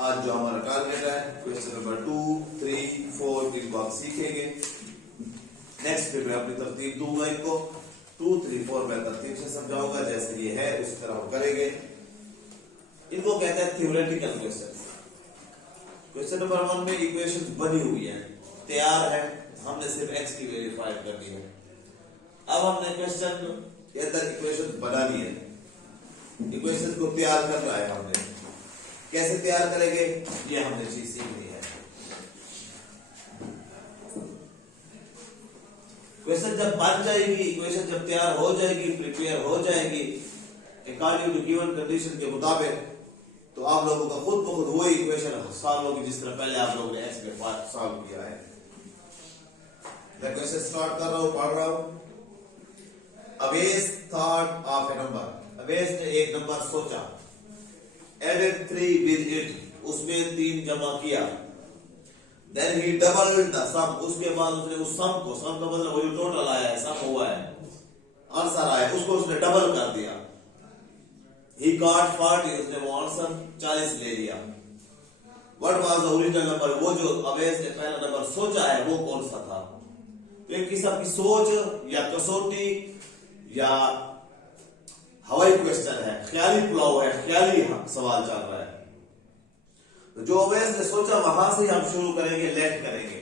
आज जो हमारा टारगेट है क्वेश्चन नंबर 2, 3, 4 इनको आप सीखेंगे। नेक्स्ट पे मैं अपनी तरतीब दूंगा, इनको 2, 3, 4 मैं तरतीब से समझाऊंगा, जैसे ये है उस तरह हम करेंगे। इनको कहते हैं थ्योरेटिकल क्वेश्चन। क्वेश्चन नंबर 1 में इक्वेशन बनी हुई है, तैयार है, हमने सिर्फ एक्स की वैल्यू फाइंड करनी है। अब हमने क्वेश्चन के अंदर इक्वेशन बनानी है, इक्वेशन को तैयार करना है हमने। कैसे तैयार करेंगे ये हमने चीज सीखनी है। क्वेश्चन जब बन जाएगी, इक्वेशन जब तैयार हो जाएगी, प्रिपेयर हो जाएगी अकॉर्डिंग टू गिवन कंडीशन के मुताबिक, तो आप लोगों का खुद ब खुद वही इक्वेशन सॉल्व होगी जिस तरह पहले आप लोगों ने एक्स के पार्ट सॉल्व किया है। मैं क्वेश्चन स्टार्ट कर रहा हूं, पढ़ रहा हूं। अवेस थॉट ऑफ ए नंबर। अवेस ने एक नंबर सोचा, added 3 with it, उसमें 3 जमा किया। then he doubled the sum, उसके बाद उसने उस सम को, सम का मतलब वो जो टोटल आया है, सम हुआ है, आंसर आया है, उसको उसने डबल कर दिया। he got 40, उसने वो आंसर 40 ले लिया। what was the original number, वो जो अवेस ने पहला नंबर सोचा है वो कौन सा था। तो एक किस्म की सोच या कसौटी या हवाई क्वेश्चन है, ख्याली पुलाव है, ख्याली सवाल चल रहा है। तो जो अवेस ने सोचा वहां से हम शुरू करेंगे, लेट करेंगे।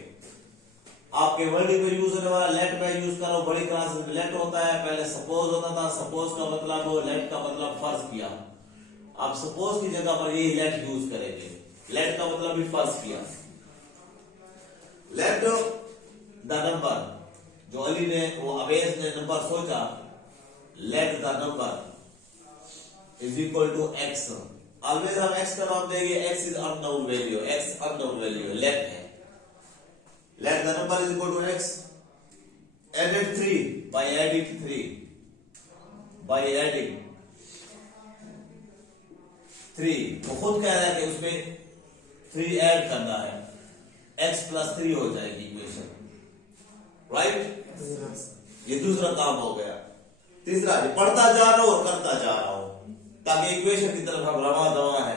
आपके वर्डिंग में यूज होने वाला लेट में यूज करो, बड़ी क्लास में लेट होता है, पहले सपोज होता था, सपोज का मतलब हो, लेट का मतलब फर्ज किया। आप सपोज की जगह पर यही लेट यूज करेंगे, लेट का मतलब भी फर्ज किया। लेट द नंबर, जो अली ने, वो अवेस ने नंबर सोचा, late the number is equal to x, always हम x का नाम देंगे, x is unknown value, x unknown value, let है, let the number is equal to x, added 3 by adding 3, by adding 3, वो खुद कह रहा है कि उसमें 3 ऐड करना है, x plus 3 हो जाएगी इक्वेशन, राइट। ये दूसरा काम हो गया। तीसरा, पढ़ता जा रहा हूं और करता जा रहा हूं ताकि इक्वेशन की तरफ हम रवा दवा है।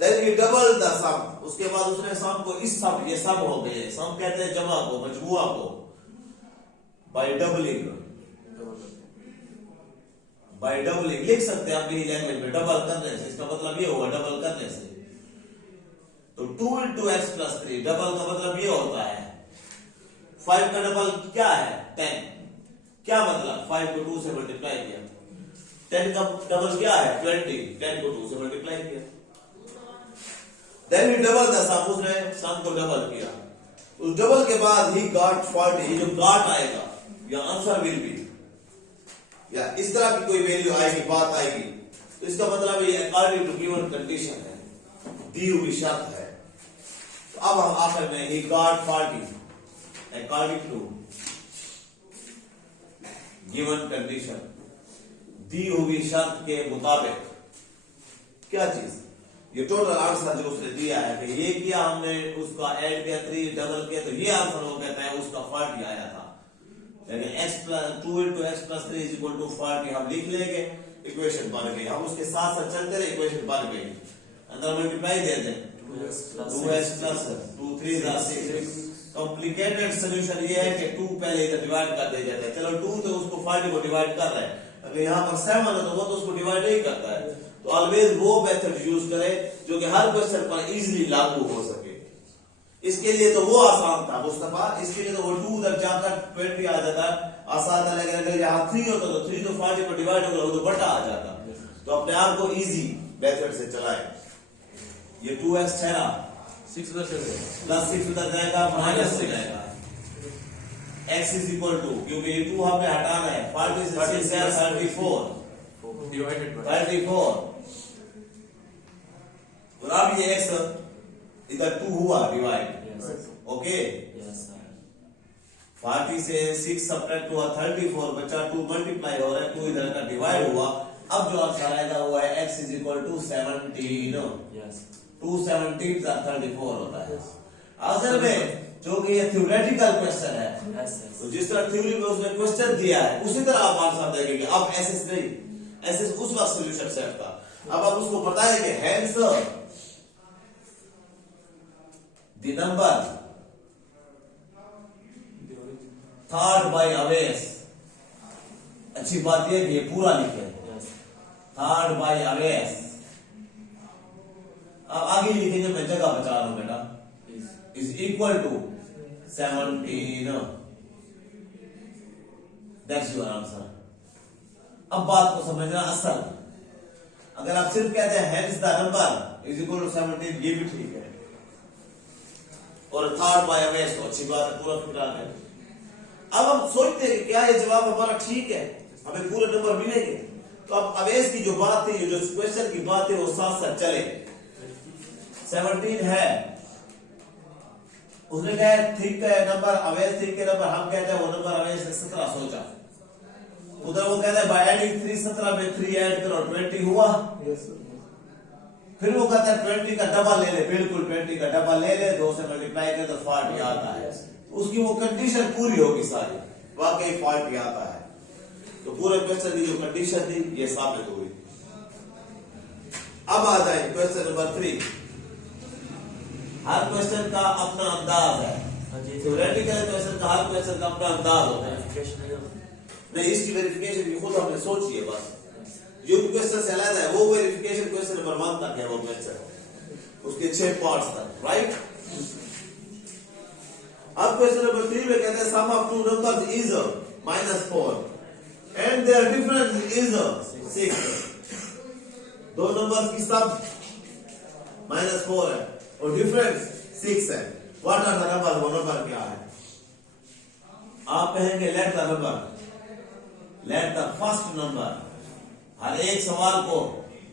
Then he doubled the sum, उसके बाद उसने सम को, इस सम, ये सम हो गए, सम कहते हैं जमा को, मजमुआ को, by doubling, by doubling लिख सकते हैं अपनी लैंग्वेज में, डबल करने से, इसका मतलब ये होगा डबल करने से। तो 2 into x plus 3, डबल का मतलब ये होता है, 5 का डबल क्या है 10, क्या मतलब 5 को 2 से मल्टीप्लाई किया, 10 का डबल क्या है 20, 10 को 2 से मल्टीप्लाई किया। Then he double the sum, उसने सम को डबल किया। उस डबल के बाद he got 40, ये जो got आएगा या आंसर विल बी या इस तरह की कोई वैल्यू आएगी, बात आएगी, तो इसका मतलब ये अकॉर्डिंग टू गिवन कंडीशन है, दी हुई शर्त है। तो अब हम आखिर में he got 40 according to given condition, दी हुई शर्त के मुताबिक, क्या चीज, ये टोटल आंसर जो उसने दिया है कि ये किया हमने, उसका ऐड किया 3, डबल किया, तो ये आंसर वो कहता है उसका 40 आया था। लेकिन x plus 2 into x plus 3 is equal to 40 हम लिख लेंगे, इक्वेशन बन गई। हम उसके साथ साथ चलते रहे, इक्वेशन बन गई। अंदर मल्टीप्लाई दे दें, 2x plus 2 3 6। कॉम्प्लिकेटेड सोल्यूशन ये है कि 2 पहले इधर डिवाइड कर दिया जाता है। चलो 2 तो उसको 40 को डिवाइड कर रहा है, अगर यहाँ पर 7 है तो वो तो उसको डिवाइड नहीं करता है। तो ऑलवेज वो मेथड यूज करें जो कि हर क्वेश्चन पर इजीली लागू हो सके। इसके लिए तो वो आसान था मुस्तफा, इसके लिए तो वो 2 तक जाकर 20 आ जाता, आसान था। लेकिन अगर यहाँ 3 होता तो 3 तो 40 पर डिवाइड होगा, वो तो बटा आ जाता। तो अपने आप को इजी मेथड से चलाएं। ये 2x ठहरा, 6 उधर चले प्लस 6 उधर जाएगा, माइनस हो जाएगा, x इज इक्वल टू, क्योंकि ये 2 हमने हटाना है, 40 से 6 से 34 डिवाइडेड बाय 34, और अब ये x इधर 2 हुआ डिवाइड, ओके। 40 से 6 सब्ट्रैक्ट हुआ 34, बचा 2 मल्टीप्लाई हो रहा है, 2 इधर का डिवाइड हुआ। अब जो आंसर आएगा वो है x इज इक्वल टू 17, 2 17 34 होता है। असल में जो कि ये थ्योरेटिकल क्वेश्चन है, तो जिस तरह थ्योरी में उसने क्वेश्चन दिया है उसी तरह आप आंसर देंगे कि अब एसएस नहीं, एसएस उस वक्त सॉल्यूशन सेट था। अब आप उसको पता है कि hence the number third by अवेस। अच्छी बात यह कि ये पूरा लिखे, थर्ड बाय अवेस। अब आगे लिखेंगे, मैं जगह बचा रहा हूं बेटा, is equal to 17। That's your answer. अब बात को समझना असल। अगर आप सिर्फ कहते हैं hence the number is equal to 17, ये भी ठीक है, और थर्ड बाय अवेस तो अच्छी बात है, पूरा फिर आ गया। अब हम सोचते हैं कि क्या ये जवाब हमारा ठीक है, हमें पूरे नंबर मिलेंगे। तो अब अवेस की जो बात थी, जो क्वेश्चन की बात है, वो साथ साथ चले। 17 है, उसने कहा ठीक है नंबर, अवेस ठीक है नंबर, हम कहते हैं वो नंबर अवेस ने 17 सोचा। उधर वो कहता है बाय एडिंग 3 17 में 3 ऐड करो 20 हुआ। फिर वो कहता है 20 का डबल ले ले, बिल्कुल 20 का डबल ले ले, 2 से मल्टीप्लाई कर तो 40 आता है। उसकी वो कंडीशन पूरी होगी सारी, वाकई 40 आता है। तो पूरे क्वेश्चन की जो कंडीशन थी ये साबित हुई। अब आ जाए क्वेश्चन नंबर 3। हर क्वेश्चन का अपना अंदाज है, थ्योरेटिकल क्वेश्चन का हर क्वेश्चन का अपना अंदाज होता है। नहीं, इसकी वेरिफिकेशन भी खुद हमने सोची है। बस जो क्वेश्चन से अलग है वो वेरिफिकेशन क्वेश्चन नंबर 1 तक है, वो क्वेश्चन उसके 6 पार्ट्स तक, राइट। अब क्वेश्चन नंबर 3 में कहते हैं sum of two numbers is -4 and their difference is 6। दो नंबर्स की सम -4 है और डिफरेंस 6 है। What are the number? वो नंबर क्या है? आप कहेंगे let the number, let the first number. हर एक सवाल को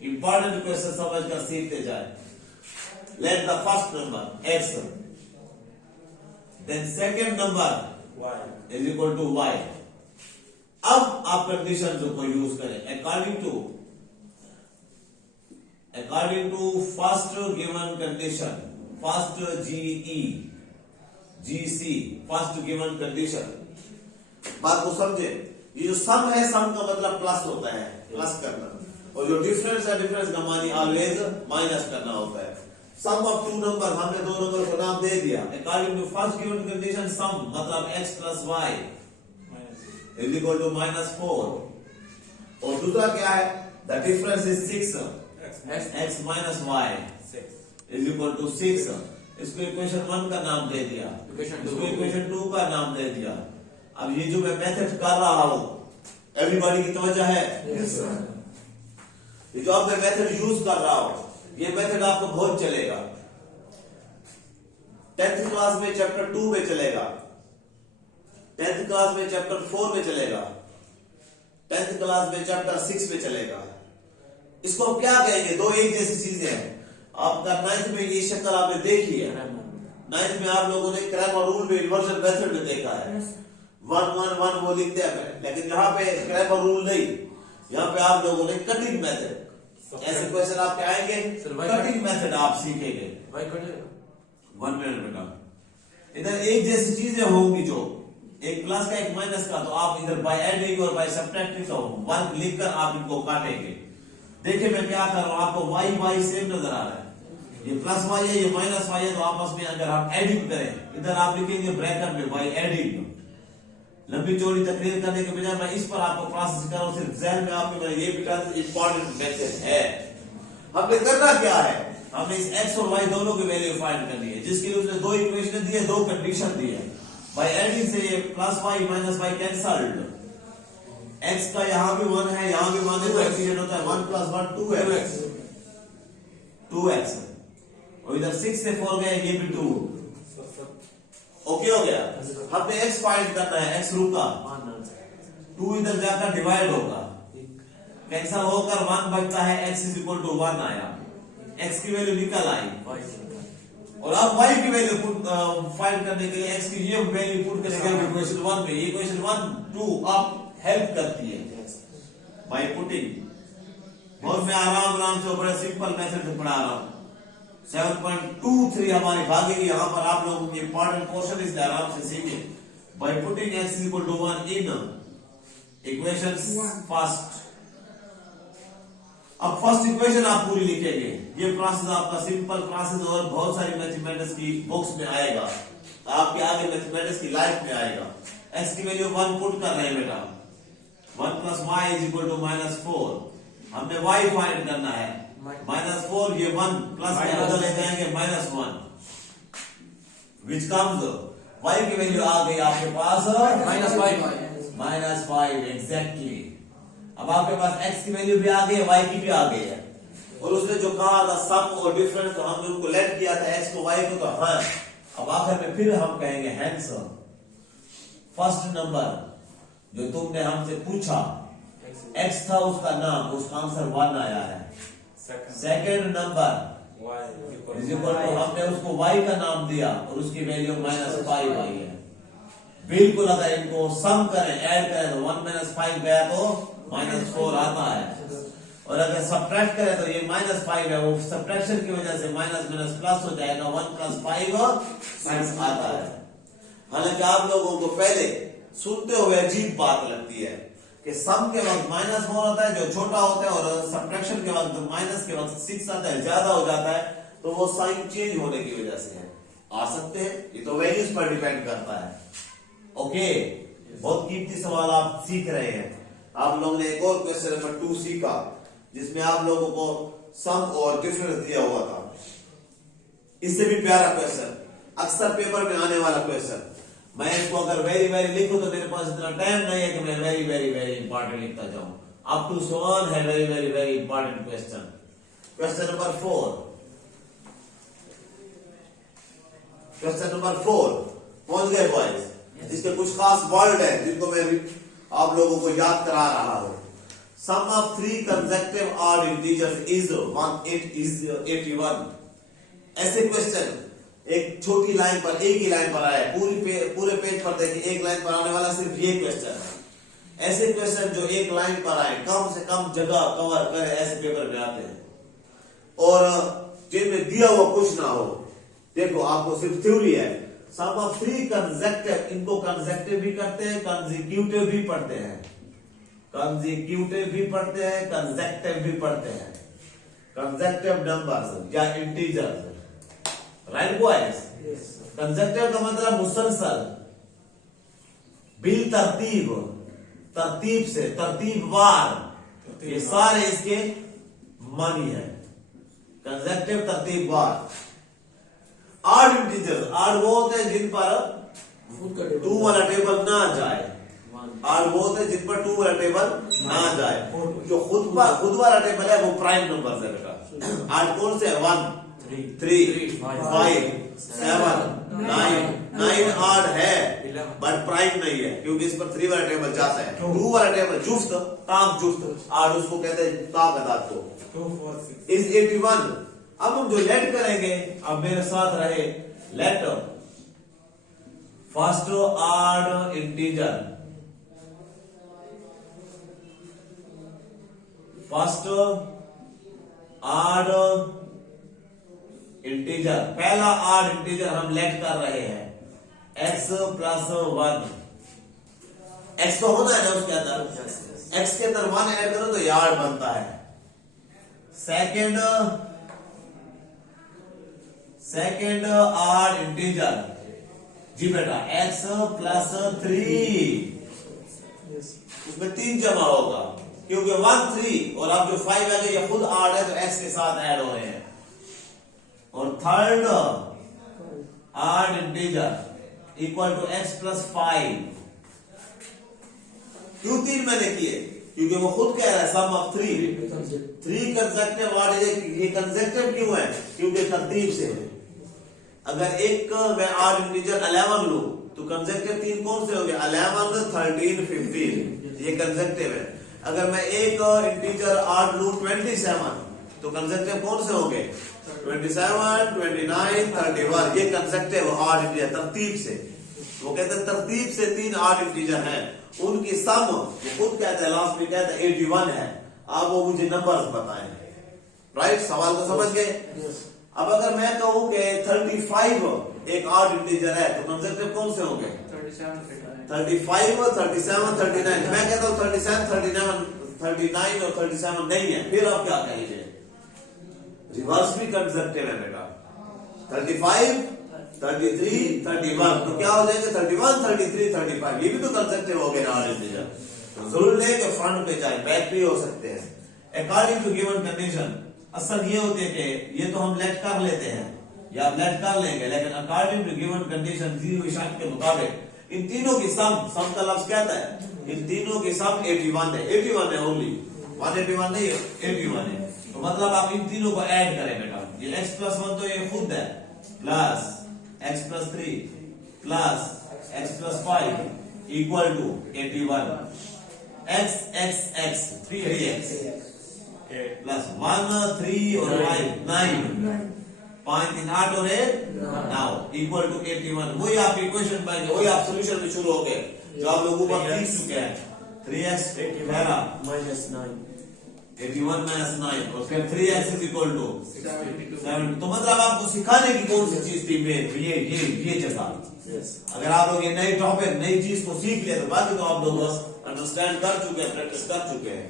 इंपॉर्टेंट क्वेश्चन समझकर सीखते जाए। Let the first number x, then second number y is equal to y। अब आप कंडीशन को यूज करें according to first given condition, first GC first given condition। बात को समझे, ये जो सम है, सम का मतलब प्लस होता है, प्लस करना, और जो डिफरेंस है, डिफरेंस का मानी ऑलवेज माइनस करना होता है। सम ऑफ टू नंबर, हमने दो नंबर को नाम दे दिया। According to first given condition sum मतलब x plus Y is equal to -4, और दूसरा क्या है? The difference is 6, x minus Y is equal to 6। इसको इक्वेशन 1 का नाम दे दिया, इसको इक्वेशन 2 का नाम दे दिया। अब ये जो मैं मेथड कर रहा हूं, एवरीबॉडी की तवज्जो है? ये जो अब मैं मेथड यूज कर रहा हूं, ये मेथड आपको बहुत चलेगा। 10th क्लास में चैप्टर 2 में चलेगा, 10th क्लास में चैप्टर 4 में चलेगा, 10th क्लास में चैप्टर 6 में चलेगा। इसको हम क्या कहेंगे? दो एक जैसी चीजें हैं। आपका 9th में ये शक्ल आपने देखी है, 9th में आप लोगों ने क्रैमर रूल में इन्वर्जन मेथड में देखा है, 1 1 1 वो लिखते हैं। लेकिन यहाँ पे क्रैमर रूल नहीं, यहाँ पे आप लोगों ने कटिंग मेथड, ऐसे क्वेश्चन आपके आएंगे, कटिंग मेथड आप सीखेंगे। 1 मिनट बेटा, इधर एक जैसी चीजें होंगी, जो एक प्लस का एक माइनस का, तो आप इधर बाय एडिंग और बाय सब्ट्रैक्टिंग तो 1 लिखकर आप इनको काटेंगे। देखिए मैं क्या कर रहा हूं, आपको वाई वाई सेम नजर आ रहा है, ये प्लस वाई है, ये माइनस वाई है, तो आपस में अगर आप एडिंग करें, इधर आप लिखेंगे ब्रैकेट में बाय एडिंग। लंबी चौड़ी तकरीर करने के बजाय मैं इस पर आपको प्रोसेस कर रहा हूं, सिर्फ ज़हन में आपके मैं ये बिटा इंपॉर्टेंट मेथड है। हमने करना क्या है? हमने इस x और y दोनों की वैल्यू फाइंड करनी है, जिसके लिए उसने दो इक्वेशन दी है, दो कंडीशन दी है। बाय एडिंग से ये plus y minus y cancelled, x का यहां भी 1 है, यहां भी 1 है, तो एक्सीडेंट होता है 1 + 1 2x, और इधर 6 से 4 गए, ये भी 2। ओके हो गया। हमने x फाइंड करना है, x रुका, 2 इधर जाकर डिवाइड होगा, कैंसल होकर 1 बचता है, x = 1 आया, x की वैल्यू निकल आई, और अब y की वैल्यू फाइंड करने के लिए x की ये वैल्यू पुट करेंगे इक्वेशन 1 में। ये इक्वेशन 1 2 आप हेल्प करती है बाय पुटिंग। और मैं आराम से बड़े सिंपल मेथड से पढ़ा रहा हूं। 7.23 हमारी भागेगी, यहां पर आप लोगों की इंपॉर्टेंट पोर्शन इसलिए आराम से सीखे। By putting x = 1 in equation first, अब फर्स्ट इक्वेशन आप पूरी लिखेंगे। ये प्रोसेस आपका सिंपल प्रोसेस और बहुत सारी मैथमेटिक्स की बुक्स में आएगा, आपके आगे मैथमेटिक्स की लाइफ में आएगा। x की वैल्यू 1 पुट कर रहे हैं बेटा, 1 + y = -4। हमने y फाइंड करना है, -4 ये 1 प्लस में बदल ले जाएंगे -1, विच कम्स y की वैल्यू आ गई आपके पास -5 एग्जैक्टली। अब आपके पास x की वैल्यू भी आ गई है, y की भी आ गई है, और उसने जो कहा था सम और डिफरेंस, तो हमने उनको लेट किया था x को y को, तो हाँ। अब आखिर में फिर हम कहेंगे हेंस फर्स्ट नंबर जो तुमने हमसे पूछा x था उसका नाम, उसका आंसर 1 आया है। Second number is equal to हमने उसको y का नाम दिया और उसकी वैल्यू -5 आई है। बिल्कुल अगर इनको सम करें, ऐड करें, तो 1 - 5 गया तो -4 आता है, और अगर सब्ट्रैक्ट करें तो ये -5 है, वो सब्ट्रैक्शन की वजह से माइनस प्लस हो जाएगा, 1 + 5 6 आता है। हालांकि आप लोगों को पहले सुनते हुए अजीब बात लगती है कि सम के वक्त -4 होता है जो छोटा होता है, और सब्ट्रैक्शन के वक्त माइनस के वक्त 6 आता है, ज्यादा हो जाता है, तो वो साइन चेंज होने की वजह से है। आ सकते हैं, ये तो वैल्यूज पर डिपेंड करता है। ओके, बहुत कीमती सवाल आप सीख रहे हैं। आप लोगों ने एक और क्वेश्चन नंबर 2 सीखा, जिसमें आप लोगों को सम और डिफरेंस दिया हुआ था। इससे भी प्यारा क्वेश्चन, अक्सर पेपर में आने वाला क्वेश्चन। मैं इसको अगर वेरी वेरी लिखूं तो मेरे पास इतना टाइम नहीं है कि मैं वेरी वेरी वेरी इंपॉर्टेंट लिखता जाऊं। अप टू सो ऑन है very very very important question. Question number 4, question number 4 पहुंच गए बॉयज। इसके कुछ खास वर्ड है जिनको मैं आप लोगों को याद करा रहा हूं। Sum of 3 consecutive odd integers is 81। ऐसे क्वेश्चन एक छोटी लाइन पर, एक ही लाइन पर आया, पूरे पेज पर देखिए एक लाइन पर आने वाला सिर्फ ये क्वेश्चन है। ऐसे क्वेश्चन जो एक लाइन पर आए, कम से कम जगह कवर करे, ऐसे पेपर में आते हैं, और जिनमें दिया हुआ कुछ ना हो। देखो आपको सिर्फ थ्योरी है। सम ऑफ 3 कंसेक्यूटिव, इनको कंसेक्यूटिव भी करते हैं, कंसेक्यूटिव भी पढ़ते हैं, कंसेक्यूटिव भी पढ़ते हैं, कंसेक्यूटिव भी पढ़ते हैं। कंसेक्यूटिव नंबर्स या इंटीजर्स, राइट बॉयज। कंसेक्यूटिव का मतलब मुसलसल, बिल तरतीब, तरतीब से, तरतीबवार, ये सारे इसके मानी है। कंसेक्यूटिव तरतीबवार। ऑड इंटीजर्स, ऑड वो होते हैं जिन पर 2 वाला टेबल ना जाए, ऑड वो होते हैं जिन पर 2 वाला टेबल ना जाए। जो खुद वाला टेबल है वो प्राइम नंबर है बेटा। ऑड कौन से है? 1 3 5 7 9 ऑड है बट प्राइम नहीं है, क्योंकि इस पर 3 वाला टेबल जाता है। 2 वाला टेबल जुफ्त, ताक जुफ्त, ऑड उसको कहते हैं ताक अदात को, 2 4 6 इज 81। अब हम जो लेट करेंगे, अब मेरे साथ रहे, let first odd integer, first odd integer, पहला ऑड इंटीजर हम लेट कर रहे हैं, x + 1। x तो होना है ना उसके अंदर, x के अंदर 1 ऐड करो तो ये ऑड बनता है। सेकेंड ऑड इंटीजर, जी बेटा, x + 3, उसमें 3 जमा होगा, क्योंकि 1 3 और अब जो 5 है ये खुद ऑड है, तो x के साथ ऐड हो रहे हैं। और third odd integer equal to x + 5। क्यों 3 मैंने किए? क्योंकि वो खुद कह रहा है सम ऑफ 3 कंसेक्यूटिव ऑड। ये कंसेक्यूटिव क्यों है? क्योंकि तरतीब से है। अगर एक मैं ऑड इंटीजर 11 लूं तो कंसेक्यूटिव 3 कौन से हो गए? 11 13 15, ये कंसेक्यूटिव है। अगर मैं एक इंटीजर ऑड लूं 27 तो कंसेक्यूटिव कौन से होंगे? 27 29 31, ये कंसेक्यूटिव ऑड इंटीजर तरतीब से। वो कहते हैं तरतीब से 3 ऑड इंटीजर हैं, उनकी सम वो खुद कहते हैं, लास्ट में कहते हैं 81 है। आप वो मुझे नंबर्स बताएं। राइट, सवाल को समझ गए? अब अगर मैं कहूं कि 35 एक ऑड इंटीजर है तो कंसेक्यूटिव कौन से होंगे? 35 37 39। मैं कहता हूं 37 39 और 37 नहीं है, फिर आप क्या कहेंगे? रिवर्स भी कंजक्टिव है बेटा। 35, 33, 31 तो क्या हो जाएंगे? 31, 33, 35 ये भी तो कंजक्टिव हो गए ना ऑड इंटीजर। तो जरूर नहीं कि फ्रंट पे जाए, बैक भी हो सकते हैं। अकॉर्डिंग टू गिवन कंडीशन असल ये होती है कि ये तो हम लेट कर लेते हैं या आप लेट कर लेंगे, लेकिन according to given condition zero शर्त के मुताबिक इन तीनों की सम का लफ्ज कहता है इन तीनों की सम 81 है। 81 है ओनली, 181 नहीं है, 81 है। तो मतलब आप इन तीनों को ऐड करें बेटा। ये x प्लस 1 तो ये खुद है, plus x plus 3 plus x plus 5 equal to 81। x x x 3x plus 1 3 और 5 9 5 3 8 और 8 नाउ इक्वल टू 81। वही आप इक्वेशन पाएंगे, वही आप सॉल्यूशन में शुरू हो गए जो आप लोगों को सीख चुके हैं। 3x minus 9 81 माइनस 9 और फिर 3x इज इक्वल टू 7। तो मतलब आपको सिखाने की कौन सी चीज थी? ये जैसा अगर आप लोग ये नई टॉपिक नई चीज को सीख लिया तो बाकी तो आप लोग अंडरस्टैंड कर चुके हैं, प्रैक्टिस कर चुके हैं।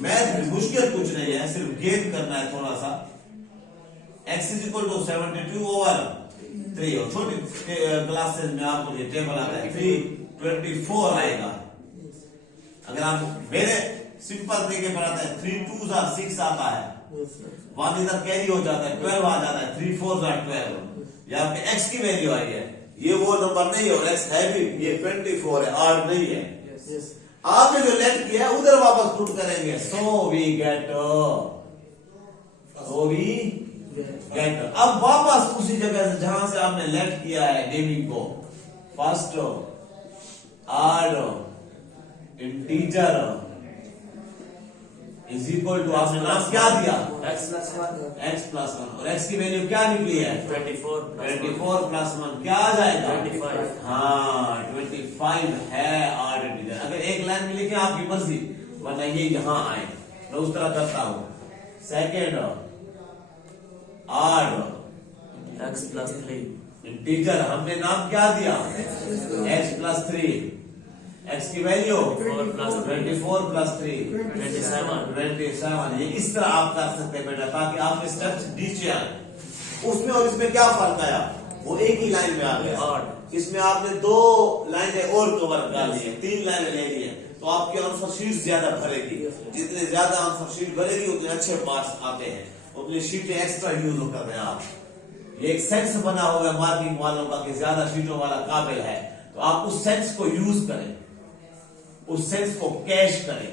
मैथ मुश्किल कुछ नहीं है, सिर्फ गेन करना है थोड़ा सा। x is equal to 72 over 3 और छोटी क्लासेस में आपको ये टेबल आता है 324 आएगा। अगर आप मेरे सिंपल तरीके पर आता है 3 2s are 6 आता है, 1 इधर कैरी हो जाता है 12 आ जाता है, 3 4s are 12। ये आपके x की वैल्यू आई है, ये वो नंबर नहीं है और x है भी ये 24 है, आर नहीं है। आपने जो लेट किया है उधर वापस पुट करेंगे। सो वी गेट अब वापस उसी जगह से जहां से आपने लेट किया है नेमिंग को, first odd integer is equal to आपने नाम क्या दिया? x plus 1 x प्लस 1 और x की वैल्यू क्या निकली है? 24 प्लस 1 क्या आ जाएगा? 25। हाँ 25 है आड इंटीजर। अगर एक लाइन में लिखे आपकी मर्जी, वरना ये यहां आए, मैं उस तरह करता हूं। सेकेंड आड x plus 3 इंटीजर हमने नाम क्या दिया? x plus 3। x की वैल्यू 24 प्लस 3 27। ये इस तरह आप कर सकते हैं बेटा, ताकि आपके स्टेप्स नीचे आए। उसमें और इसमें क्या फर्क आया? वो एक ही लाइन में आ गया। इसमें आपने 2 लाइनें और कवर कर ली है, 3 लाइनें ले ली है, तो आपकी आंसर शीट ज्यादा भरेगी। जितने ज्यादा आंसर शीट भरेगी उतने अच्छे मार्क्स आते हैं, उतनी शीटें एक्स्ट्रा यूज कर रहे हैं आप। ये एक सेंस बना हुआ है मार्किंग वालों का कि ज्यादा शीटों वाला काबिल है, तो आप उस सेंस को यूज करें, उस सेंस को कैश करें।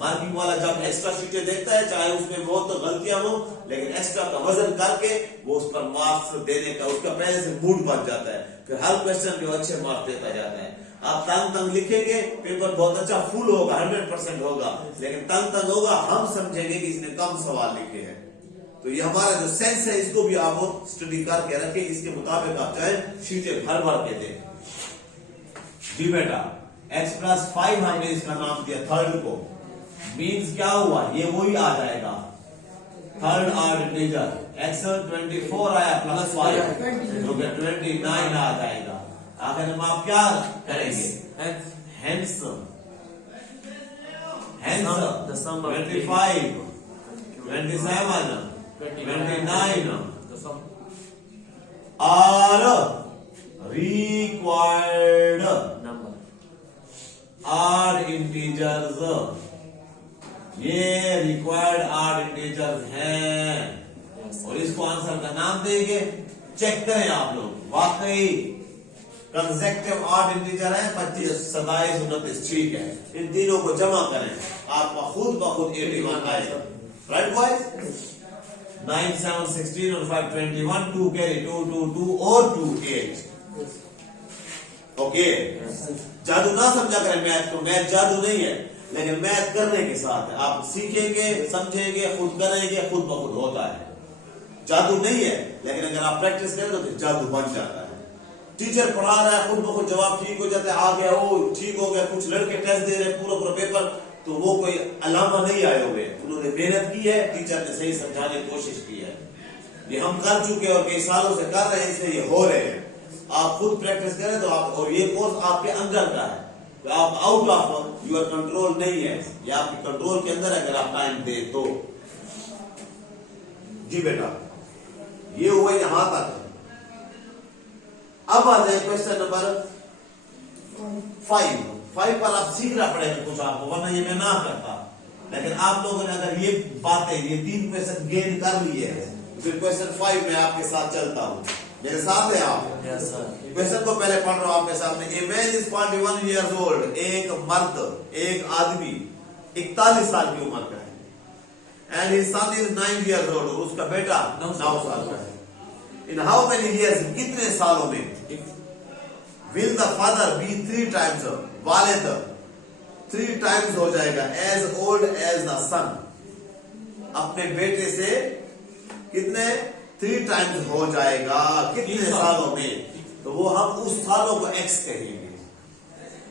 मार्किंग वाला जब एक्स्ट्रा शीटें देखता है, चाहे उसमें बहुत तो गलतियां हो, लेकिन एक्स्ट्रा का वजन करके वो उस पर मार्क्स देने का उसका पहले से मूड बन जाता है, फिर हर क्वेश्चन के अच्छे मार्क्स देता जाता है। आप तंग लिखेंगे, पेपर बहुत अच्छा फुल होगा, 100% होगा, लेकिन तंग होगा, हम समझेंगे कि इसने कम सवाल लिखे हैं। तो ये हमारा जो सेंस है, इसको भी आप स्टडी करके रखें, इसके मुताबिक आप चाहे शीटें भर के दें। जी बेटा, x प्लस 5 हमने इसका नाम दिया थर्ड को, मीन्स क्या हुआ? ये वही आ जाएगा थर्ड आड इंटीजर। x 24 आया प्लस 5 जो कि 29 आ जाएगा। आखिर में आप क्या करेंगे? Hence the sum of 25 27 29 are required number odd integers. ये रिक्वायर्ड आड इंटीजर्स हैं और इसको आंसर का नाम देंगे। चेक करें आप लोग, वाकई कंसेक्टिव आड इंटीजर है 25 27 29, ठीक है। इन तीनों को जमा करें, आपका खुद ब खुद 81 आएगा। Right boys? 9 7 16 और 5 21, 2 कैरी 2 2 2 और 2 8। ओके, जादू ना समझा करें मैथ को, मैथ जादू नहीं है, लेकिन मैथ करने के साथ है। आप सीखेंगे, समझेंगे, खुद करेंगे, खुद ब खुद होता है। जादू नहीं है, लेकिन अगर आप प्रैक्टिस करें तो जादू बन जाता है। टीचर पढ़ा रहा है, खुद ब खुद जवाब ठीक हो जाता है, आ गया वो ठीक हो गया। कुछ लड़के टेस्ट दे रहे हैं पूरा पेपर, तो वो कोई अलामा नहीं आए हुए, उन्होंने मेहनत की है, टीचर ने सही समझाने की कोशिश की है। ये हम कर चुके हैं और कई सालों से कर रहे हैं, इसलिए ये हो रहे हैं। आप खुद प्रैक्टिस करें तो आप, और ये कोर्स आपके अंदर का है, तो आप आउट ऑफ योर कंट्रोल नहीं है, या आपके कंट्रोल के अंदर अगर आप टाइम दे तो। जी बेटा, ये हुआ यहां तक। अब आ जाए क्वेश्चन नंबर 5 पर आप सीखना पड़ेगा कुछ आपको, वरना ये मैं ना करता। लेकिन आप लोगों ने अगर ये बातें, ये 3 क्वेश्चन गेन कर लिए हैं, फिर क्वेश्चन 5 में आपके साथ चलता हूं। मेरे साथ है आप? Yes, sir. क्वेश्चन को पहले पढ़ रहा हूं आपके सामने। A man is 41 years old, एक मर्द, एक आदमी 41 साल की उम्र का है। And his son is 9 years old, और उसका बेटा 9 साल का है। इन हाउ मेनी years, कितने सालों में will the father be 3 times, वालिद 3 times हो जाएगा as old as the son, अपने बेटे से कितने 3 times हो जाएगा, कितने सालों में? तो वो हम उस सालों को एक्स कहेंगे।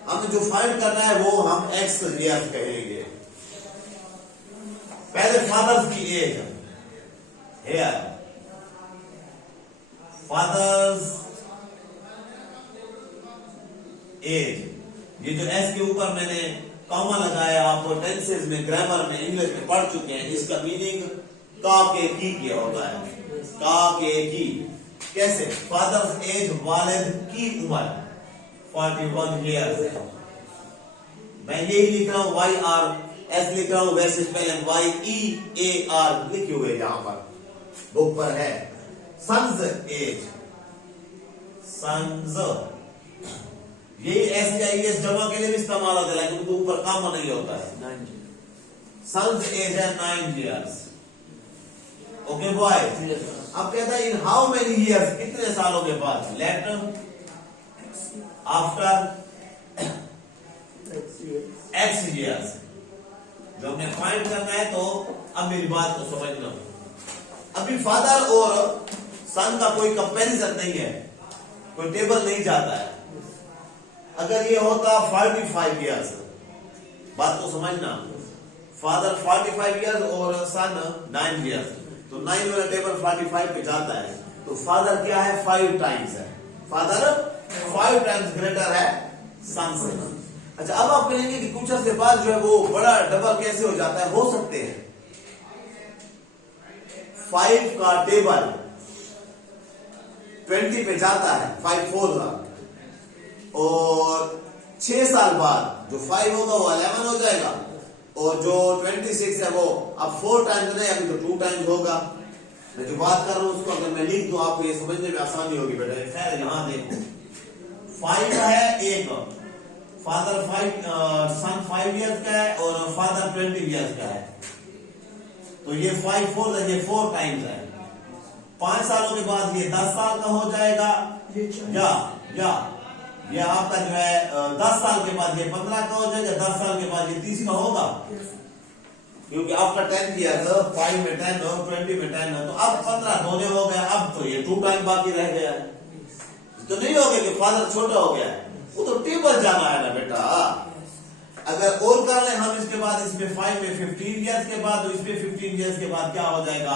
हमें जो फाइंड करना है वो हम एक्स years कहेंगे। पहले फादर्स की एज है, फादर्स एज, ये जो एस के ऊपर मैंने कॉमा लगाया, आपको टेंसेस में, ग्रामर में, इंग्लिश में पढ़ चुके हैं। इसका मीनिंग का के की किया होता है, का के की। कैसे? फादर्स एज, वालिद की उम्र 41 years। मैं यही लिख रहा हूं, वाई आर एस लिख रहा हूं, वैसे spelling Y E A R लिखे हुए यहां पर बुक पर है। सन्स एज, सन्स, यही एस या एस जमा के लिए भी इस्तेमाल होता है, लेकिन उनके ऊपर काम नहीं होता है। 9 सन्स एज है 9 years। Okay boy. years. अब कहता है इन हाउ मेनी years, कितने सालों के बाद? Let after X years। जो हमने फाइंड करना है, तो अब मेरी बात को समझना। अभी फादर और सन का कोई कंपैरिजन नहीं है, कोई टेबल नहीं जाता है। अगर ये होता 45 years, बात को समझना, फादर 45 years और सन 9 years, तो 9 वाला टेबल 45 पे जाता है। तो फादर क्या है? 5 times है। फादर 5 times ग्रेटर है सन से। अच्छा, अब आप कहेंगे कि कुछ अर्से बाद जो है वो बड़ा डबल कैसे हो जाता है? हो सकते हैं। 5 का टेबल 20 पे जाता है, 5 4 का, और 6 साल बाद जो 5 होगा वो 11 हो जाएगा, और जो 26 है वो अब 4 times नहीं, अभी तो 2 times होगा। मैं जो बात कर रहा हूं उसको अगर मैं लिख दूं, आपको ये समझने में आसानी होगी बेटा। खैर यहां देखो, 5 है एक, फादर 5 सन 5 years का है, और फादर 20 years का है। तो ये 5 4 है, ये 4 times है। 5 सालों के बाद ये 10 साल का हो जाएगा, या ये आपका जो है 10 साल के बाद ये 15 का हो जाएगा, 10 साल के बाद ये 30 का होगा, क्योंकि आपका 10 years, 5 में 10 और 20 में 10 है, तो अब 15 दोने हो गया। अब तो ये 2 times बाकी रह गया है। तो नहीं हो गया कि फादर छोटा हो गया है, वो तो टेबल जाना है ना बेटा। अगर और कर ले हम इसके बाद, इसमें 5 में 15 years के बाद, तो इसमें 15 years के बाद क्या हो जाएगा?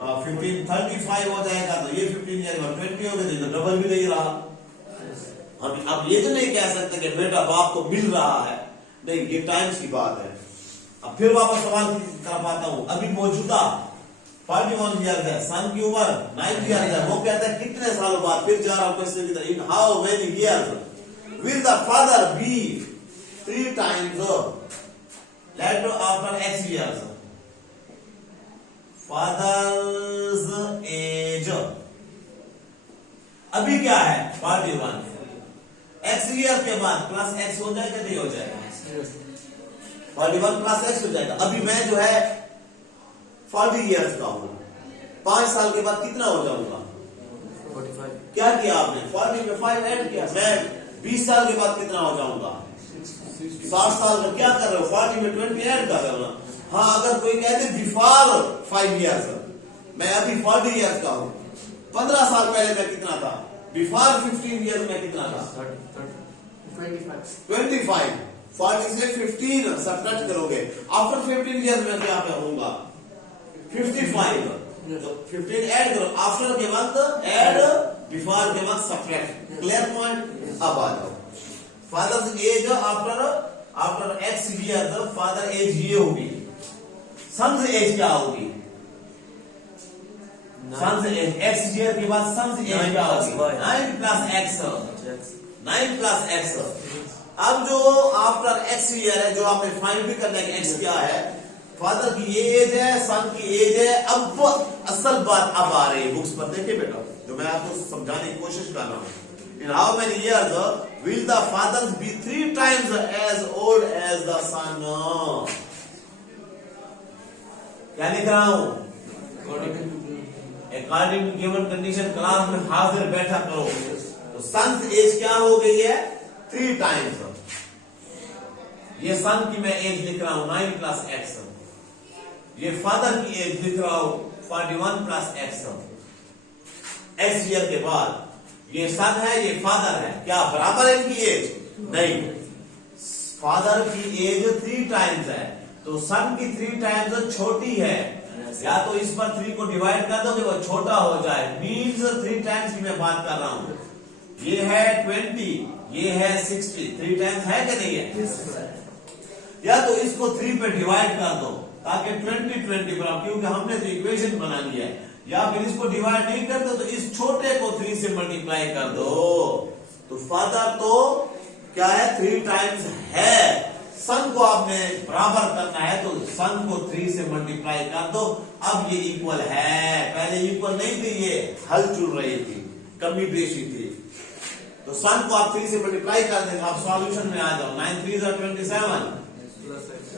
15 35 हो जाएगा, तो ये 15 years और 20 हो गए, तो डबल भी नहीं रहा। अब ये तो नहीं कह सकते कि बेटा बाप को मिल रहा है, नहीं, ये टाइम्स की बात है। अब फिर वापस सवाल कर पाता हूं। अभी मौजूदा 41 years है, सन की उम्र 9 years है। वो कहता है कितने सालों बाद? फिर जा रहा हूं क्वेश्चन की तरफ। In how many years will the father be 3 times let after X years? Father's age अभी क्या है? 41। एक्स years के बाद प्लस एक्स हो जाएगा, नहीं हो जाएगा? 41 प्लस एक्स हो जाएगा। अभी मैं जो है 40 years का हूं, 5 साल के बाद कितना हो जाऊंगा? 45. क्या किया आपने? 40 में 5 ऐड किया। मैं 20 साल के बाद कितना हो जाऊंगा? 60 साल का। क्या कर रहे हो? 40 में 20 ऐड कर रहे हो ना? हाँ, अगर कोई कहते बिफोर 5 years, मैं अभी 40 years का हूं, 15 साल पहले मैं कितना था? बिफोर 15 years में कितना था? 25। 40 से 15 सब्ट्रैक्ट करोगे, आफ्टर 15 years में क्या होगा? 55। तो 15 ऐड करो, आफ्टर के वक्त ऐड, बिफोर के वक्त सब्ट्रैक्ट। Clear point? अब आ जाओ father's age after X year father age ये होगी, सन्स एज क्या होगी? सन्स एज एक्स ईयर के बाद सन्स एज क्या होगी? 9 प्लस एक्स, 9 प्लस एक्स। अब जो आफ्टर एक्स ईयर है, जो आपने फाइंड भी करना है कि एक्स क्या है, फादर की ये एज है, सन की एज है। अब असल बात अब आ रही है, बुक्स पर देखिए बेटा, जो मैं आपको समझाने की कोशिश कर रहा हूं। In how many years will the fathers be 3 times as old as the son? क्या लिख रहा हूं? According to given condition, class में हाजिर बैठा करो। तो सन एज क्या हो गई है? 3 टाइम्स। ये सन की मैं एज लिख रहा हूं 9 प्लस एक्स, ये फादर की एज लिख रहा हूं 41 प्लस एक्स। एक्स ईयर के बाद ये सन है, ये फादर है, क्या बराबर है इनकी एज? नहीं, फादर की एज 3 टाइम्स है, तो सन की 3 टाइम्स छोटी है। या तो इस पर 3 को डिवाइड कर दो कि वो छोटा हो जाए, मीन्स 3 टाइम्स की मैं बात कर रहा हूं। ये है 20, ये है 60, 3 टाइम्स है कि नहीं है? या तो इसको 3 पे डिवाइड कर दो ताकि 20 बराबर, क्योंकि हमने तो इक्वेशन बना लिया है। या फिर इसको डिवाइड नहीं करते तो इस छोटे को 3 से मल्टीप्लाई कर दो। तो फादर तो क्या है? 3 टाइम्स है। सन को आपने बराबर करना है तो सन को 3 से मल्टीप्लाई कर दो। अब ये इक्वल है, पहले इक्वल नहीं थी, ये हल चुन रही थी, कमी बेशी थी। तो सन को आप 3 से मल्टीप्लाई कर देंगे, आप सॉल्यूशन में आ जाओ। 9 3 27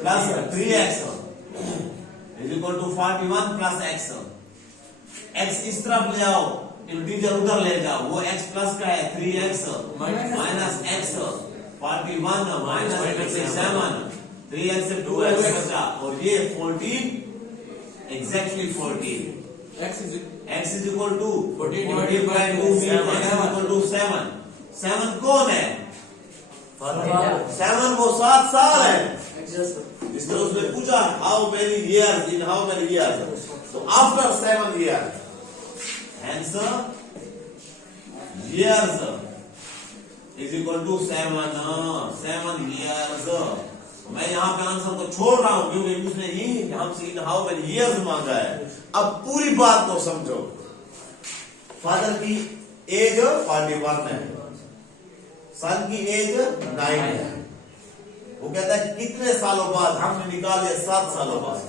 plus 3x is equal to 41 plus x। x इस तरफ ले आओ, इंटीजर उधर ले जाओ, वो x प्लस का है 3x minus x, 41 minus 27, 3x से 2x बचा, और ये 14 exactly 14। x is equal to 14 by 2 mean x is equal to 7। 7 कौन है? 7 वो 7 साल है, जिस तरह उसने पूछा how many years, in how many years, तो after 7 years, answer years is equal to 7 years। मैं यहाँ पे आंसर को छोड़ रहा हूं क्योंकि उसने ही हमसे इन हाउ मेनी इयर्स मांगा है। अब पूरी बात को समझो। फादर की एज 41 है, सन की एज 9 है। वो कहता है कितने सालों बाद? हमने निकाल लिया 7 सालों बाद।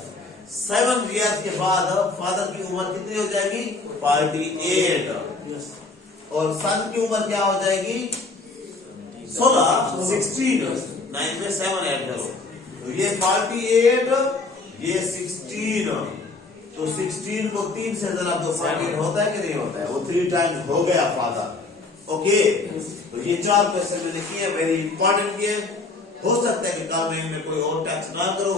7 इयर्स के बाद फादर की उम्र कितनी हो जाएगी? 48। और सन की उम्र क्या हो जाएगी? 16 9 में 7 ऐड करो, तो ये 48, ये 16, तो 16 को 3 से जरा दो, 48 होता है कि नहीं होता है? वो 3 टाइम्स हो गया फादर। ओके, तो ये 4 क्वेश्चन मैंने किए, वेरी इंपॉर्टेंट किए। हो सकता है कि कल में इनमें कोई और टैक्स ना करो।